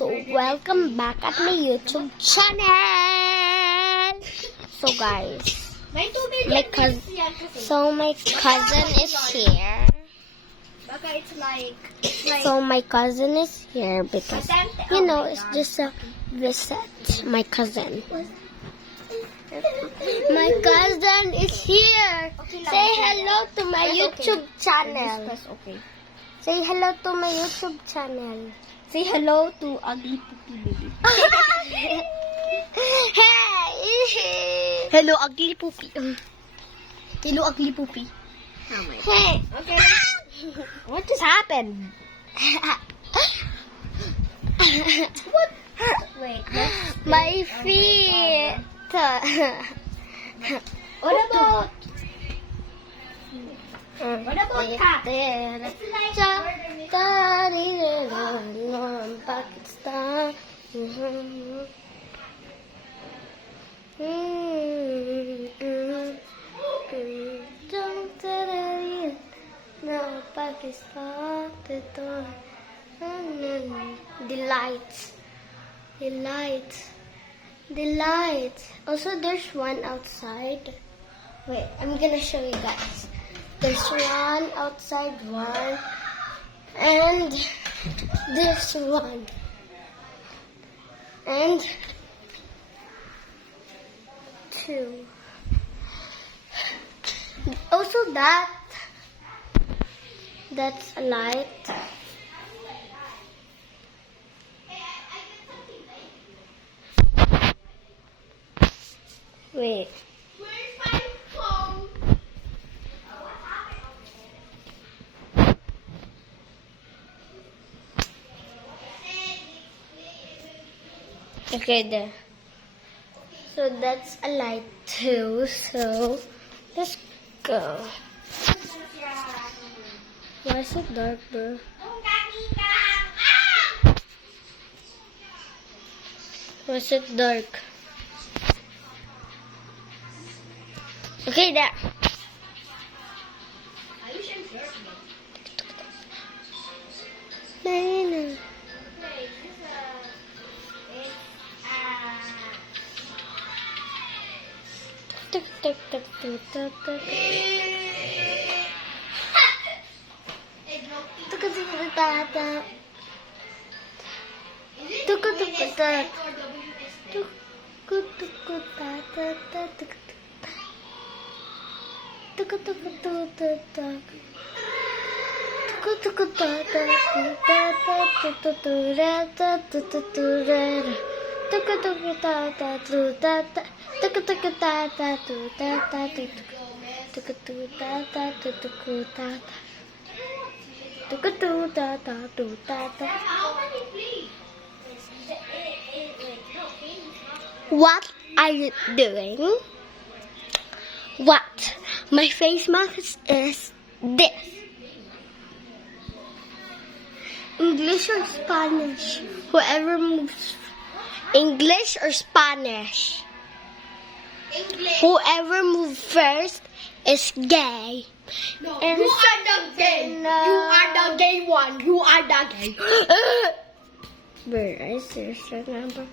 So, welcome back at my YouTube channel. So, guys, my cousin is here. So, my cousin is here because, you know, it's just a visit. My cousin. My cousin is here. Say hello to my YouTube channel. Say hello to my YouTube channel. Say hello to Ugly Poopy Baby. Hey! Hello, Ugly Poopy. Hello, Ugly Poopy. Hey! Okay. What just happened? What? Wait. My feet. What about cat? Pakistan. No, Pakistan. The lights. Also, there's one outside. Wait, I'm gonna show you guys. There's one outside, one, and this one, and two. Also, that's a light. Wait. Where's my phone? Okay, there. So that's a light too. So let's go. Why is it dark, bro? Why is it dark? Okay, there. Nine. Tuk tuk tuk tuk tuk tuk. Tuk tuk tuk tata. Tuk tuk tuk tata. Tuk tuk tuk tata tuk. Tuk tuk tuk tuk tuk. Tuk tuk tata tata tuk tuk tuk tata tuk tuk tuk tata. Tuk tuk tata tuk tata. Tuk tuk tata tuk tata tuk. Tuk tuk tata tuk tuk tata. Tuk tuk tata tuk tata. What are you doing? What? My face mask is this. English or Spanish? Whoever moves. English or Spanish? English. Whoever moves first is gay. No, And you are the gay. No. You are the gay one. You are the gay. Where is this number?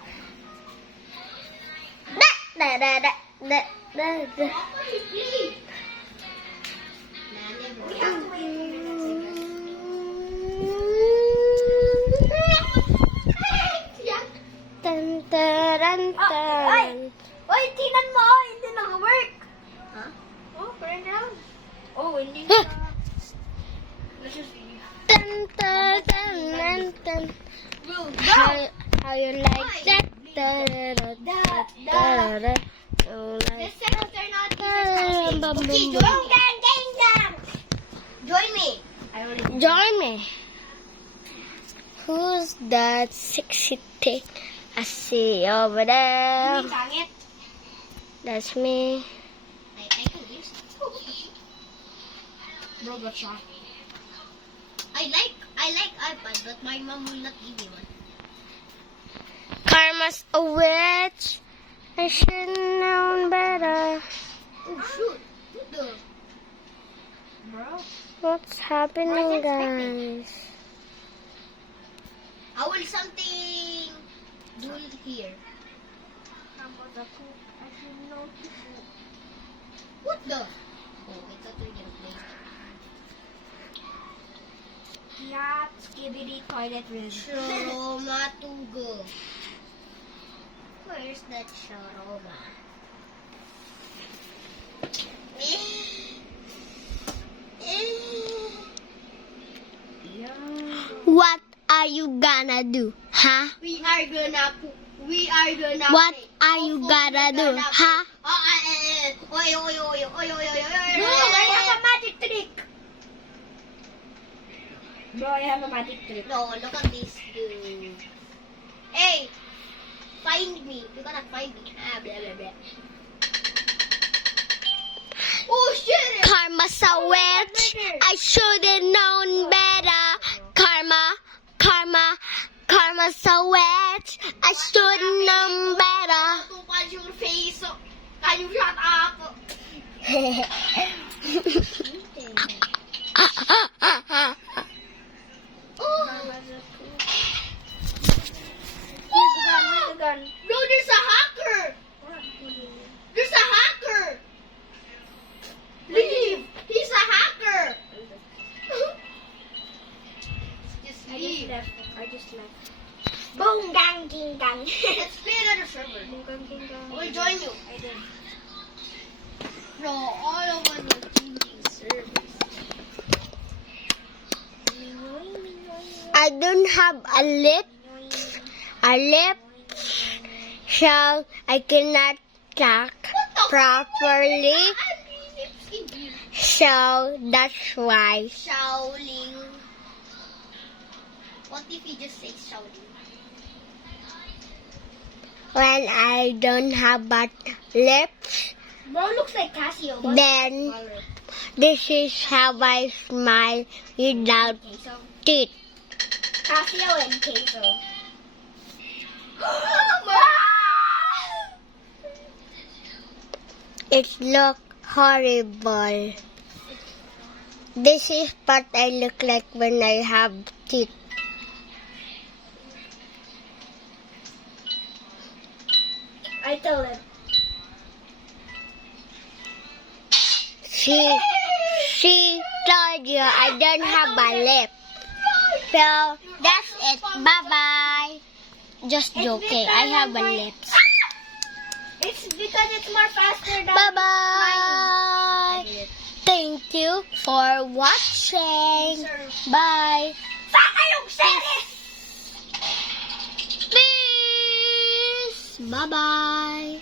Tan taran tan. Oy, tinan mo. Hindi naka-work. Huh? Oh, turn around. Oh, hindi Huh. na. Let's just see. Tan taran tan. Bro, How you like that? This seconds are not even counting. Okay, join me. I already Join me. Who's that sexy thing I see over there? Pangit. That's me. I can use Robot shot. I like iPad, but my mom will not give me one. Karma's a witch. I should have known better. Oh shoot! What the? Bro. What's happening, Why is it guys? I will something Do it here. What the? Oh, it's a 3D plate. Yeah, skibidi toilet ready. Sharoma to go. Where's that Sharoma? What are you gonna do, huh? We are gonna What are you gonna do, huh? Oi, oi, oi, oi, oi, oi, oi, oi. Bro, I have a magic trick. Bro, I have a magic trick. No, look at this dude. Hey, find me. You cannot find me. Ah, blah, blah, blah. Oh, shit! Karma's a witch. I should have known better. Karma's a witch. I should have known better. To punch your face. Can you shut up? No, there's a hacker. There's a hacker. Leave. He's a hacker. Just leave. I just left. Boom, gang, ding, gang. Let's play another server. We'll join you. I did. No, all of us are changing servers. I don't have a lip, so I cannot talk properly. So that's why. Shaoling. What if you just say Shaoling? When I don't have but lips, Bro looks like Casio. then this is how I smile without teeth. Casio and Queso. It look horrible. This is what I look like when I have teeth. I tell him. She told you I don't have a lip. So that's it. Bye bye. Just joking. I have a lips. It's because it's more faster than Bye bye. Thank you for watching. Bye. Peace. Bye bye.